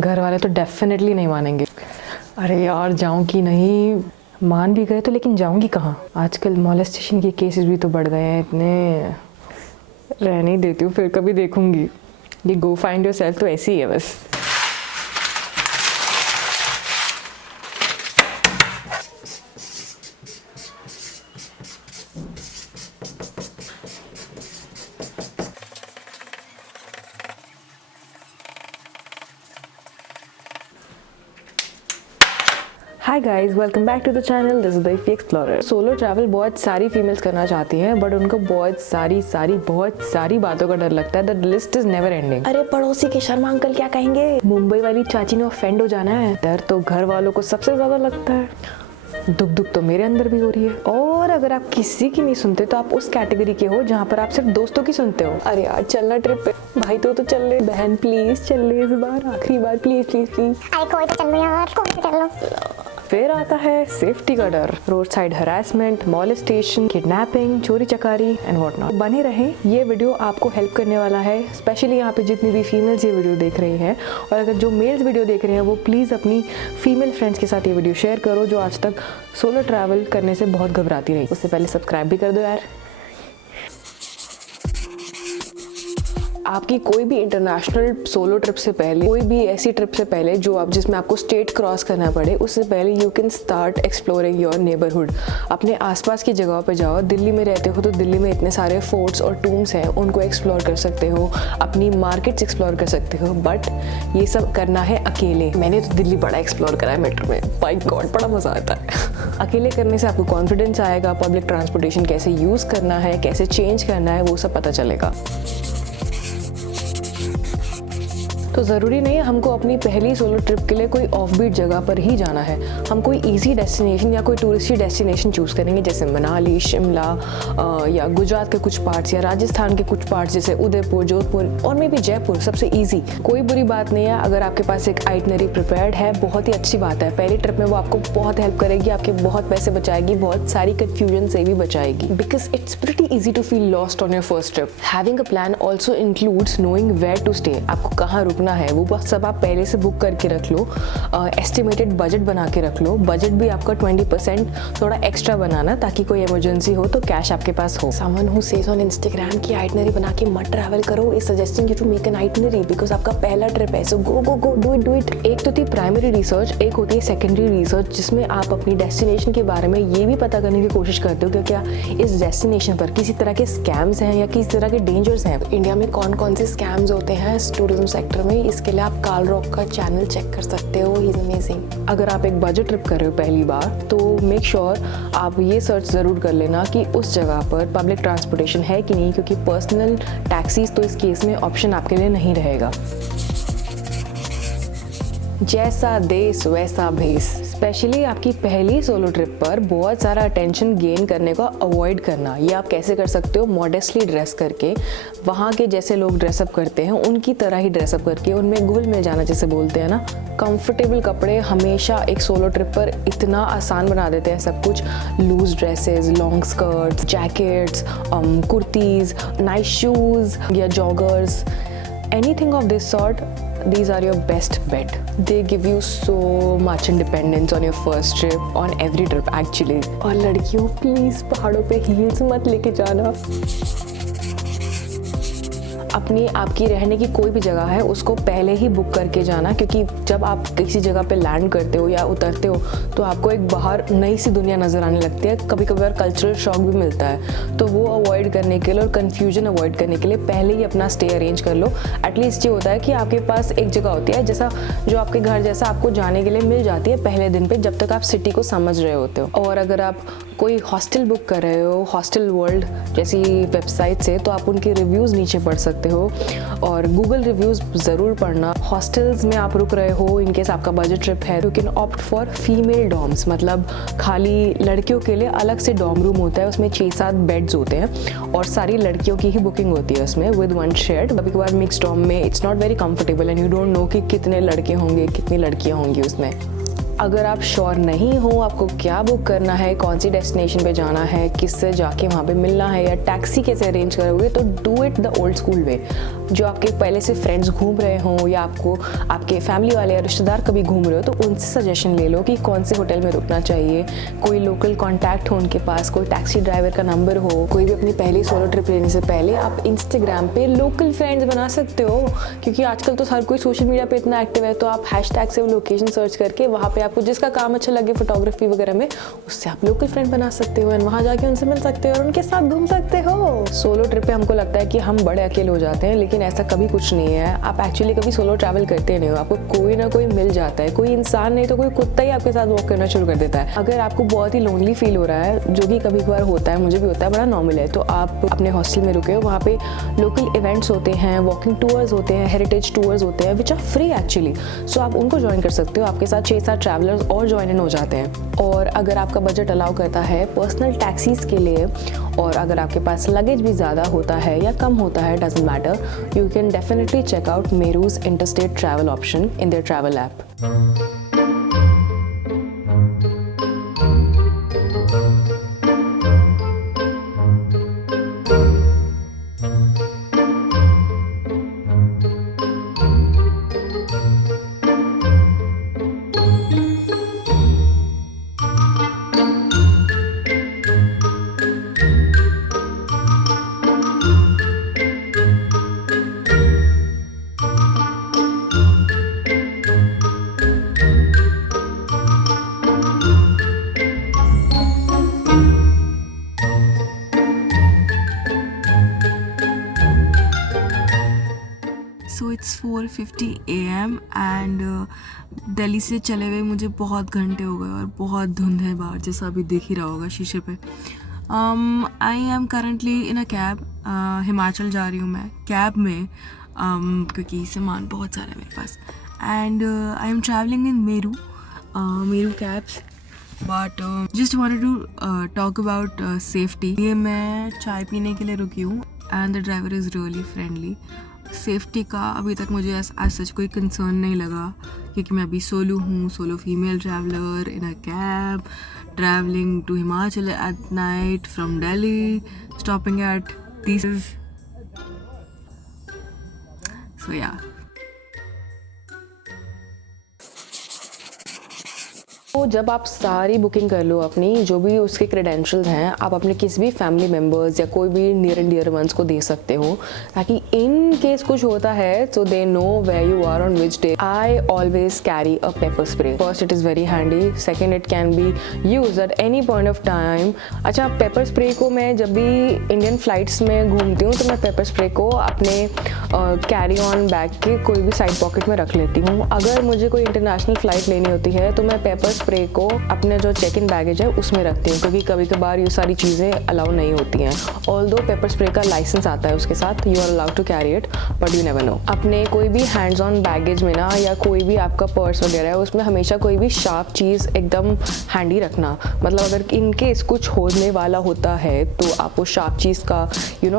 घर वाले तो डेफिनेटली नहीं मानेंगे। अरे यार जाऊँ कि नहीं, मान भी गए तो लेकिन जाऊँगी कहाँ? आजकल मॉलेस्टेशन के केसेस भी तो बढ़ गए हैं इतने। रहने ही देती हूँ, फिर कभी देखूँगी। ये गो फाइंड योरसेल्फ तो ऐसे ही है बस। Hi guys, welcome back to the channel. This is the iffy explorer. Solo travel बहुत सारी फीमेल्स करना चाहती हैं, बट उनको बहुत सारी बातों का डर लगता है। The list is never ending. अरे पड़ोसी के शर्मा अंकल क्या कहेंगे, मुंबई वाली चाची ने ऑफेंड हो जाना है। डर तो घर वालों को सबसे ज्यादा लगता है। दुख तो मेरे अंदर भी हो रही है। और अगर आप किसी की नहीं सुनते तो आप उस कैटेगरी के हो जहाँ पर आप सिर्फ दोस्तों की सुनते हो। अरे यार चलना ट्रिप पे, भाई तो चल ले, बहन प्लीज चल ले, इस बार आखिरी बार प्लीज प्लीज प्लीज। अरे कोई तो चल लो यार, कोई तो चल लो। फिर आता है सेफ्टी का डर, road side harassment, molestation, kidnapping, चोरी चकारी एंड व्हाट नॉट। बने रहें, ये वीडियो आपको हेल्प करने वाला है, स्पेशली यहाँ पे जितनी भी फीमेल्स ये वीडियो देख रही हैं। और अगर जो मेल्स वीडियो देख रहे हैं वो प्लीज़ अपनी फीमेल फ्रेंड्स के साथ ये वीडियो शेयर करो जो आज तक सोलो ट्रैवल करने से बहुत घबराती रही। उससे पहले सब्सक्राइब भी कर दो यार। आपकी कोई भी इंटरनेशनल सोलो ट्रिप से पहले, कोई भी ऐसी ट्रिप से पहले जो आप जिसमें आपको स्टेट क्रॉस करना पड़े, उससे पहले you can start exploring your neighbourhood. अपने आसपास की जगहों पे जाओ। दिल्ली में रहते हो तो दिल्ली में इतने सारे फोर्ट्स और टूम्स हैं, उनको एक्सप्लोर कर सकते हो, अपनी मार्केट्स एक्सप्लोर कर सकते हो। बट ये सब करना है अकेले। मैंने तो दिल्ली बड़ा एक्सप्लोर करा है मेट्रो में, बाय गॉड बड़ा मज़ा आता है। अकेले करने से आपको कॉन्फिडेंस आएगा, पब्लिक ट्रांसपोर्टेशन कैसे यूज़ करना है, कैसे चेंज करना है, वो सब पता चलेगा। तो ज़रूरी नहीं है हमको अपनी पहली सोलो ट्रिप के लिए कोई ऑफ बीट जगह पर ही जाना है। हम कोई इजी डेस्टिनेशन या कोई टूरिस्टी डेस्टिनेशन चूज़ करेंगे, जैसे मनाली, शिमला या गुजरात के कुछ पार्ट्स या राजस्थान के कुछ पार्ट्स जैसे उदयपुर, जोधपुर और मे भी जयपुर। सबसे ईजी, कोई बुरी बात नहीं है अगर आपके पास एक आइटनरी प्रिपेयर्ड है, बहुत ही अच्छी बात है। पहली ट्रिप में वो आपको बहुत हेल्प करेगी, आपके बहुत पैसे बचाएगी, बहुत सारी कन्फ्यूजन से भी बचाएगी। Because it's pretty easy to feel lost on your first trip. Having a plan also includes knowing where to stay. आपको कहाँ रुकना है वो सब आप पहले से बुक करके रख लो। एस्टिमेटेड बजट बना के रख लो। बजट भी आपका 20% थोड़ा एक्स्ट्रा बनाना, ताकि कोई इमरजेंसी हो तो कैश आपके पास हो। Someone who says on Instagram की आइटनरी बना के मत ट्रैवल करो is suggesting you to make an itinerary, because आपका पहला ट्रिप है। So go go go, do it. एक तो थी प्राइमरी रिसर्च, एक होती है सेकेंडरी रिसर्च, जिसमें आप अपनी डेस्टिनेशन के बारे में ये भी पता करने की कोशिश करते हो कि क्या इस डेस्टिनेशन पर किसी तरह के स्कैम्स हैं या किसी तरह के डेंजर्स हैं। इंडिया में कौन कौन से स्कैम्स होते हैं टूरिज्म सेक्टर में, इसके लिए आप कार्ल रॉक का चैनल चेक कर सकते हो, ही इज अमेजिंग। अगर आप एक बजट ट्रिप कर रहे हो पहली बार तो मेक श्योर आप ये सर्च ज़रूर कर लेना कि उस जगह पर पब्लिक ट्रांसपोर्टेशन है कि नहीं, क्योंकि पर्सनल टैक्सीज तो इस केस में ऑप्शन आपके लिए नहीं रहेगा। जैसा देश वैसा भेस। स्पेशली आपकी पहली सोलो ट्रिप पर बहुत सारा अटेंशन गेन करने को अवॉइड करना। ये आप कैसे कर सकते हो? मॉडेस्टली ड्रेस करके, वहाँ के जैसे लोग ड्रेसअप करते हैं उनकी तरह ही ड्रेसअप करके, उनमें घुल मिल जाना जैसे बोलते हैं ना। कंफर्टेबल कपड़े हमेशा एक सोलो ट्रिप पर इतना आसान बना देते हैं सब कुछ। Loose dresses, long skirts, jackets, kurtis, nice shoes या joggers, anything of this sort, these are your best bet. They give you so much independence on your first trip, on every trip actually. और लड़कियों please पहाड़ों पे heels मत लेके जाना। अपनी आपकी रहने की कोई भी जगह है उसको पहले ही बुक करके जाना, क्योंकि जब आप किसी जगह पे लैंड करते हो या उतरते हो तो आपको एक बाहर नई सी दुनिया नज़र आने लगती है। कभी कभार कल्चरल शॉक भी मिलता है, तो वो अवॉइड करने के लिए और कन्फ्यूजन अवॉइड करने के लिए पहले ही अपना स्टे अरेंज कर लो। एटलीस्ट ये होता है कि आपके पास एक जगह होती है जैसा जो आपके घर जैसा आपको जाने के लिए मिल जाती है पहले दिन पे, जब तक आप सिटी को समझ रहे होते हो। और अगर आप कोई हॉस्टल बुक कर रहे हो हॉस्टल वर्ल्ड जैसी वेबसाइट से, तो आप उनके रिव्यूज़ नीचे पढ़ सकते हो और गूगल रिव्यूज़ ज़रूर पढ़ना। हॉस्टल्स में आप रुक रहे हो, इनकेस आपका बजट ट्रिप है, you can opt for female dorms, मतलब खाली लड़कियों के लिए अलग से डॉर्म रूम होता है, उसमें 6-7 बेड्स होते हैं और सारी लड़कियों की ही बुकिंग होती है उसमें विद वन शेड। कभी कभार मिक्स डॉर्म में it's not very comfortable and you don't know कि कितने लड़के होंगे कितनी लड़कियाँ होंगी उसमें। अगर आप श्योर नहीं हो आपको क्या बुक करना है, कौन सी डेस्टिनेशन पे जाना है, किससे जाके वहाँ पे मिलना है या टैक्सी कैसे अरेंज करोगे, तो do it the old school way. जो आपके पहले से फ्रेंड्स घूम रहे हों या आपको आपके फैमिली वाले या रिश्तेदार कभी घूम रहे हो तो उनसे सजेशन ले लो कि कौन से होटल में रुकना चाहिए, कोई लोकल कॉन्टैक्ट हो उनके पास, कोई टैक्सी ड्राइवर का नंबर हो। कोई भी अपनी पहली सोलो ट्रिप लेने से पहले आप इंस्टाग्राम पे लोकल फ्रेंड्स बना सकते हो, क्योंकि आजकल तो हर कोई सोशल मीडिया पे इतना एक्टिव है। तो आप हैशटैग से वो लोकेशन सर्च करके वहाँ पे आपको जिसका काम अच्छा लगे फोटोग्राफी वगैरह में, उससे आप लोकल फ्रेंड बना सकते हो एंड वहाँ जाके उनसे मिल सकते हो और उनके साथ घूम सकते हो। सोलो ट्रिप पे हमको लगता है कि हम बड़े अकेले हो जाते हैं, लेकिन ऐसा कभी कुछ नहीं है। आप एक्चुअली कभी सोलो ट्रैवल करते नहीं हो, आपको कोई ना कोई मिल जाता है, कोई इंसान नहीं तो कोई कुत्ता ही आपके साथ वॉक करना शुरू कर देता है। अगर आपको बहुत ही लोनली फील हो रहा है, जो कि कभी कभार होता है, मुझे भी होता है, बड़ा नॉर्मल है, तो आप अपने हॉस्टल में रुके हो, वहाँ पे लोकल इवेंट्स होते हैं, वॉकिंग टूर्स होते हैं, हेरिटेज टूर्स होते हैं विच आर फ्री एक्चुअली। सो आप उनको ज्वाइन कर सकते हो, आपके साथ 6-7 ट्रैवलर्स और ज्वाइन इन हो जाते हैं। और अगर आपका बजट अलाउ करता है पर्सनल टैक्सीज के लिए, और अगर आपके पास लगेज भी ज़्यादा होता है या कम होता है, doesn't matter, you can definitely check out Meru's interstate travel option in their travel app. So it's 4:50 AM and Delhi से चले हुए मुझे बहुत घंटे हो गए और बहुत धुंध है बाहर, जैसा अभी देख ही रहा होगा शीशे पे। I am currently in a cab, Himachal जा रही हूँ मैं कैब में, क्योंकि सामान बहुत सारा है मेरे पास। And I am travelling in Meru cabs, but just wanted to talk about safety. ये मैं चाय पीने के लिए रुकी हूँ and the driver is really friendly. Safety का अभी तक मुझे एज सच कोई कंसर्न नहीं लगा, क्योंकि मैं अभी solo female traveller in a cab travelling to Himachal at night from Delhi, stopping at this. So या तो जब आप सारी बुकिंग कर लो अपनी, जो भी उसके क्रेडेंशियल्स हैं, आप अपने किसी भी फैमिली मेम्बर्स या कोई भी नियर एंड डियर वंस को दे सकते हो, ताकि इन केस कुछ होता है तो they know where you are on which day. I always carry a pepper spray. First, it is very handy, second, it can be use at any point of time. अच्छा, pepper spray को मैं जब भी Indian flights में घूमती हूँ तो मैं पेपर स्प्रे को अपने कैरी ऑन बैग के कोई भी साइड पॉकेट में रख लेती हूँ। अगर मुझे कोई इंटरनेशनल फ़्लाइट लेनी होती है तो मैं पेपर स्प्रे को अपने जो चेक इन बैगेज है उसमें रखती हूँ, क्योंकि कभी कभार ये सारी चीज़ें अलाउ नहीं होती हैं। ऑल्दो पेपर स्प्रे का लाइसेंस आता है उसके साथ, you are allowed to carry it, but you never know. अपने कोई भी हैंड्स ऑन बैगेज में ना, या कोई भी आपका पर्स वगैरह है, उसमें हमेशा कोई भी शार्प चीज़ एकदम हैंडी रखना। मतलब अगर इनकेस कुछ होने वाला होता है तो आप वो शार्प चीज़ का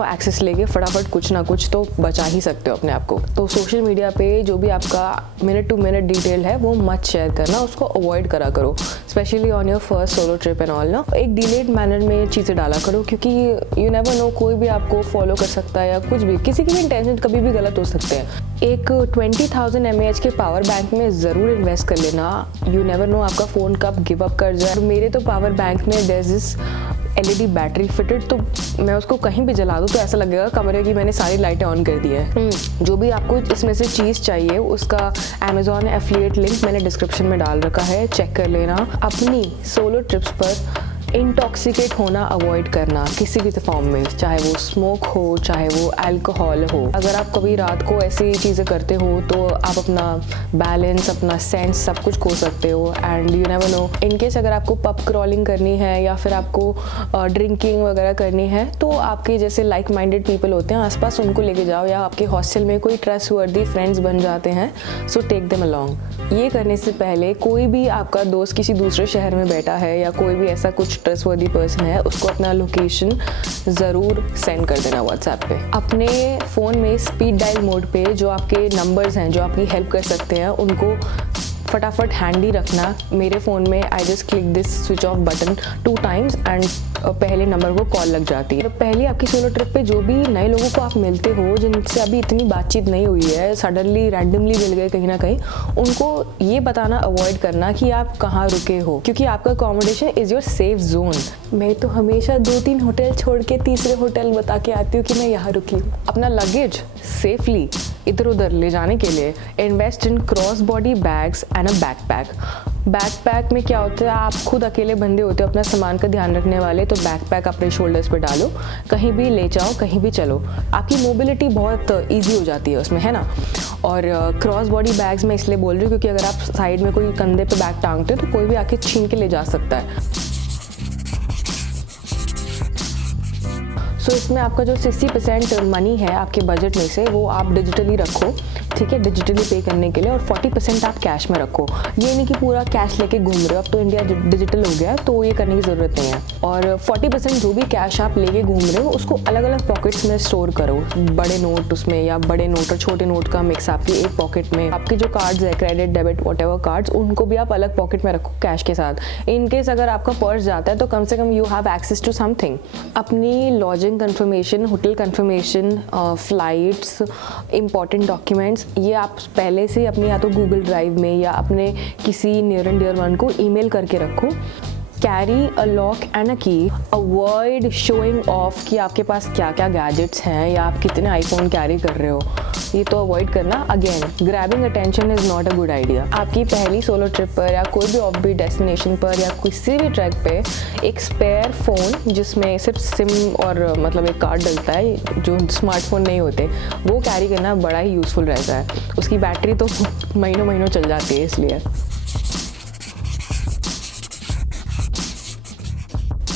एक्सेस लेके फटाफट कुछ ना कुछ तो बचा ही सकते हो अपने आप को। तो सोशल मीडिया पे जो भी आपका मिनट टू मिनट डिटेल है वो मत शेयर करना, उसको अवॉइड करा करो, specially on your first solo trip and all ना। एक डिलेड मैनर में चीज़ें डाला करो, क्योंकि यू नेवर नो, कोई भी आपको फॉलो कर सकता है या कुछ भी, किसी की भी इंटेंशन कभी भी गलत हो सकते हैं। एक 20,000 mAh के पावर बैंक में ज़रूर इन्वेस्ट कर लेना, यू नेवर नो आपका फ़ोन कब गिव अप कर जाए। मेरे तो पावर बैंक में there is this LED battery fitted, तो मैं उसको कहीं भी जला दूँ तो ऐसा लगेगा कमरे की मैंने सारी लाइटें ऑन कर दी है। जो भी आपको इसमें से चीज़ चाहिए उसका Amazon एफिलिएट लिंक मैंने डिस्क्रिप्शन में डाल रखा है, चेक कर लेना। अपनी सोलो ट्रिप्स पर इंटॉक्सिकेट होना अवॉइड करना किसी भी फॉर्म में, चाहे वो स्मोक हो चाहे वो अल्कोहल हो। अगर आप कभी रात को ऐसी चीज़ें करते हो तो आप अपना बैलेंस, अपना सेंस सब कुछ खो सकते हो, and you never no, in case अगर आपको पब क्रॉलिंग करनी है या फिर आपको ड्रिंकिंग वगैरह करनी है तो आपके जैसे लाइक माइंडेड पीपल होते हैं आसपास, उनको लेके जाओ, या आपके हॉस्टल में कोई ट्रस्ट वर्दी फ्रेंड्स बन जाते हैं, सो टेक देम अलॉन्ग। ये करने से पहले कोई भी आपका दोस्त किसी दूसरे शहर में बैठा है या कोई भी ऐसा कुछ ट्रस्टवर्दी पर्सन है, उसको अपना लोकेशन ज़रूर सेंड कर देना व्हाट्सएप पे। अपने फ़ोन में स्पीड डायल मोड पे जो आपके नंबर्स हैं जो आपकी हेल्प कर सकते हैं उनको फटाफट हैंडी रखना। मेरे फ़ोन में I just click this switch off button 2 times and पहले नंबर को कॉल लग जाती है। पहली आपकी सोलो ट्रिप पे जो भी नए लोगों को आप मिलते हो जिनसे अभी इतनी बातचीत नहीं हुई है, सडनली रैंडमली मिल गए कहीं ना कहीं, उनको ये बताना अवॉइड करना कि आप कहाँ रुके हो, क्योंकि आपका accommodation is your safe zone. मैं तो हमेशा 2-3 होटल छोड़ के तीसरे होटल बता के आती हूँ कि मैं यहाँ रुकी हूँ। अपना लगेज सेफली इधर उधर ले जाने के लिए invest in cross body bags and a backpack. Backpack में क्या होता है, आप खुद अकेले बंदे होते हो अपना सामान का ध्यान रखने वाले, तो बैकपैक अपने शोल्डर्स पे डालो, कहीं भी ले जाओ, कहीं भी चलो, आपकी मोबिलिटी बहुत ईजी हो जाती है उसमें, है ना। और क्रॉस बॉडी बैग्स मैं इसलिए बोल रही हूँ क्योंकि अगर आप साइड में कोई कंधे पे बैग टांगते हो तो कोई भी आके छीन के ले जा सकता है। सो इसमें आपका जो 60% मनी है आपके बजट में से वो आप डिजिटली रखो, ठीक है, डिजिटली पे करने के लिए, और 40% आप कैश में रखो। ये नहीं कि पूरा कैश लेके घूम रहे हो, अब तो इंडिया डिजिटल हो गया है तो ये करने की ज़रूरत नहीं है। और 40% जो भी कैश आप लेके घूम रहे हो उसको अलग अलग पॉकेट्स में स्टोर करो, बड़े नोट उसमें, या बड़े नोट और छोटे नोट का मिक्स आपकी एक पॉकेट में। आपके जो कार्ड्स है, क्रेडिट, डेबिट, व्हाटएवर कार्ड्स, उनको भी आप अलग पॉकेट में रखो कैश के साथ। इन केस अगर आपका पर्स जाता है तो कम से कम you have access to something. अपनी lodging confirmation, hotel confirmation, flights, important documents, ये आप पहले से अपनी या तो गूगल ड्राइव में या अपने किसी नियर एंड डियर वन को ईमेल करके रखो। Carry a lock and a key. Avoid showing off कि आपके पास क्या क्या गैजेट्स हैं या आप कितने आईफोन कैरी कर रहे हो, ये तो अवॉइड करना। Again, grabbing attention is not a good idea. आपकी पहली सोलो ट्रिप पर या कोई भी ऑफ बीट डेस्टिनेशन पर या किसी भी ट्रैक पे एक स्पेयर फ़ोन जिसमें सिर्फ सिम और मतलब एक कार्ड डलता है, जो स्मार्टफोन नहीं होते, वो कैरी करना बड़ा ही यूज़फुल रहता है। उसकी बैटरी तो महीनों महीनों चल जाती है। इसलिए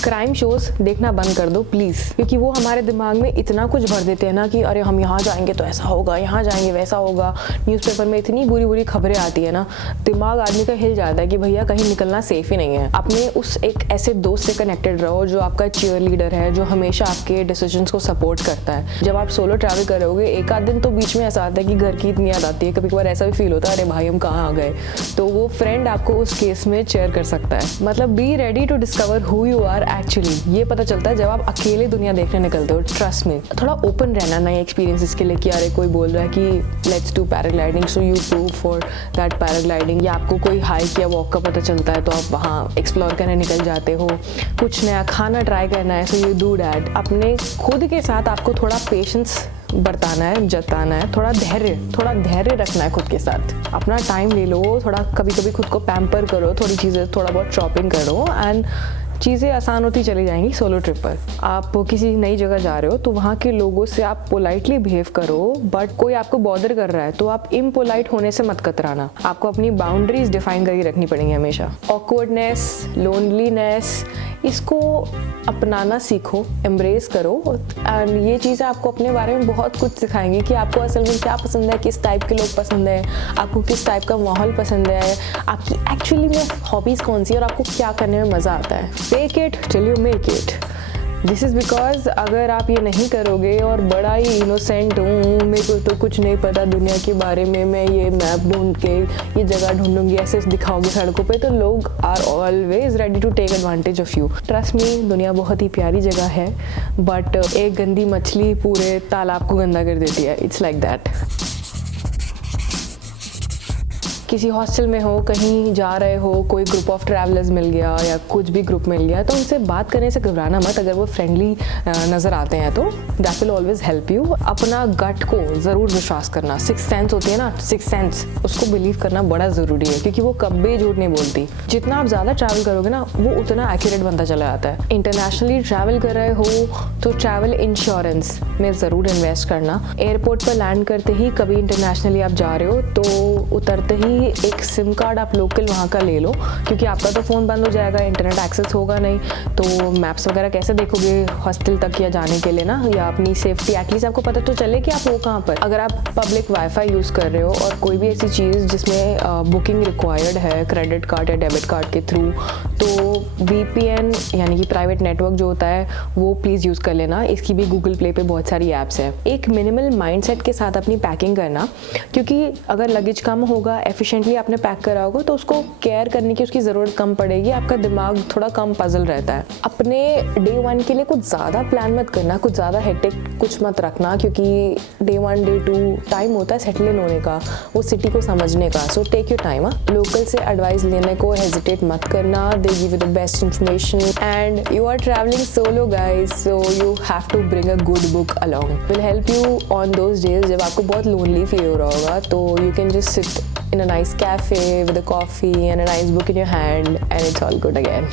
क्राइम शोज देखना बंद कर दो प्लीज़, क्योंकि वो हमारे दिमाग में इतना कुछ भर देते हैं ना कि अरे हम यहाँ जाएंगे तो ऐसा होगा, यहाँ जाएंगे वैसा होगा। न्यूज़पेपर में इतनी बुरी बुरी खबरें आती है ना, दिमाग आदमी का हिल जाता है कि भैया कहीं निकलना सेफ ही नहीं है। अपने उस एक ऐसे दोस्त से कनेक्टेड रहो जो आपका चीयर लीडर है, जो हमेशा आपके डिसीजंस को सपोर्ट करता है। जब आप सोलो ट्रैवल करोगे एक आध दिन तो बीच में ऐसा आता है कि घर की इतनी याद आती है, कभी कभार ऐसा भी फील होता है अरे भाई हम कहाँ आ गए, तो वो फ्रेंड आपको उस केस में चेयर कर सकता है। मतलब be ready to discover who you are actually. ये पता चलता है जब आप अकेले दुनिया देखने निकलते हो। ट्रस्ट में थोड़ा ओपन रहना नए एक्सपीरियंसेस के लिए, कि अरे कोई बोल रहा है कि let's do paragliding, so you go for that paragliding, या आपको कोई हाइक या वॉक का पता चलता है तो आप वहाँ एक्सप्लोर करने निकल जाते हो। कुछ नया खाना ट्राई करना है, सो यू डू डैट। अपने खुद के साथ आपको थोड़ा पेशेंस बरताना है, जताना है, थोड़ा धैर्य रखना है खुद के साथ। अपना टाइम ले लो, थोड़ा कभी कभी खुद को पैम्पर करो, थोड़ी चीज़ें थोड़ा बहुत शॉपिंग करो एंड चीज़ें आसान होती चली जाएंगी। सोलो ट्रिप पर आप किसी नई जगह जा रहे हो तो वहाँ के लोगों से आप पोलाइटली बिहेव करो, बट कोई आपको बॉदर कर रहा है तो आप इम्पोलाइट होने से मत कतराना। आपको अपनी बाउंड्रीज डिफाइन करके रखनी पड़ेंगी हमेशा। ऑकवर्डनेस, लोनलीनेस, इसको अपनाना सीखो, एम्ब्रेस करो, एंड ये चीज़ें आपको अपने बारे में बहुत कुछ सिखाएंगी कि आपको असल में क्या पसंद है, किस टाइप के लोग पसंद है, आपको किस टाइप का माहौल पसंद है, आपकी एक्चुअली में हॉबीज़ कौन सी है और आपको क्या करने में मज़ा आता है। Fake it till you make it. This is because अगर आप ये नहीं करोगे और बड़ा ही इनोसेंट हूँ, मेरे को तो कुछ नहीं पता दुनिया के बारे में, मैं ये मैप ढूंढ के ये जगह ढूंढूंगी, ऐसे दिखाओगे सड़कों पे, तो लोग are always ready to take advantage of you. Trust me, दुनिया बहुत ही प्यारी जगह है, बट एक गंदी मछली पूरे तालाब को गंदा कर देती है। It's like that. किसी हॉस्टल में हो, कहीं जा रहे हो, कोई ग्रुप ऑफ ट्रैवलर्स मिल गया या कुछ भी ग्रुप मिल गया, तो उनसे बात करने से घबराना मत। अगर वो फ्रेंडली नज़र आते हैं तो that will always help you. अपना गट को ज़रूर विश्वास करना। सिक्स सेंस होती है ना, सिक्स सेंस, उसको बिलीव करना बड़ा ज़रूरी है, क्योंकि वो कभी झूठ नहीं बोलती। जितना आप ज़्यादा ट्रैवल करोगे ना, वो उतना एक्यूरेट बनता चला जाता है। इंटरनेशनली ट्रैवल कर रहे हो तो ट्रैवल इंश्योरेंस में ज़रूर इन्वेस्ट करना। एयरपोर्ट पर लैंड करते ही, कभी इंटरनेशनली आप जा रहे हो तो उतरते ही एक सिम कार्ड आप लोकल वहाँ का ले लो, क्योंकि आपका तो फ़ोन बंद हो जाएगा, इंटरनेट एक्सेस होगा नहीं, तो मैप्स वगैरह कैसे देखोगे हॉस्टल तक या जाने के लिए ना, या अपनी सेफ्टी एटलीस्ट आपको पता तो चले कि आप वो कहाँ पर। अगर आप पब्लिक वाईफाई यूज़ कर रहे हो और कोई भी ऐसी चीज़ जिसमें बुकिंग रिक्वायर्ड है क्रेडिट कार्ड या डेबिट कार्ड के थ्रू, तो VPN यानी कि प्राइवेट नेटवर्क जो होता है वो प्लीज़ यूज़ कर लेना। इसकी भी गूगल प्ले पे बहुत सारी ऐप्स है। एक मिनिमल माइंडसेट के साथ अपनी पैकिंग करना, क्योंकि अगर लगेज कम होगा, एफिशिएंटली आपने पैक करा होगा तो उसको केयर करने की उसकी ज़रूरत कम पड़ेगी, आपका दिमाग थोड़ा कम पजल रहता है। अपने डे 1 के लिए कुछ ज़्यादा प्लान मत करना, कुछ ज़्यादा हेक्टिक कुछ मत रखना, क्योंकि डे 1 डे 2 टाइम होता है सेटल इन होने का, वो सिटी को समझने का। So take your time. Local से एडवाइस लेने को हेजिटेट मत करना, they give you the best information and you are travelling solo guys, so you have to bring a good book along, will help you on those days जब आपको बहुत lonely feel हो रहा होगा। तो you can just sit in a nice cafe with a coffee and a nice book in your hand and it's all good again.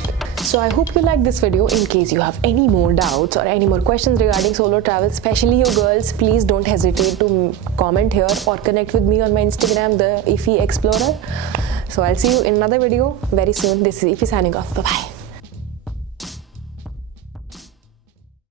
So I hope you liked this video. In case you have any more doubts or any more questions regarding solo travel, especially you girls, please don't hesitate to comment here or connect with me on my Instagram, the Ify Explorer. So I'll see you in another video very soon. This is Ify signing off. Bye bye.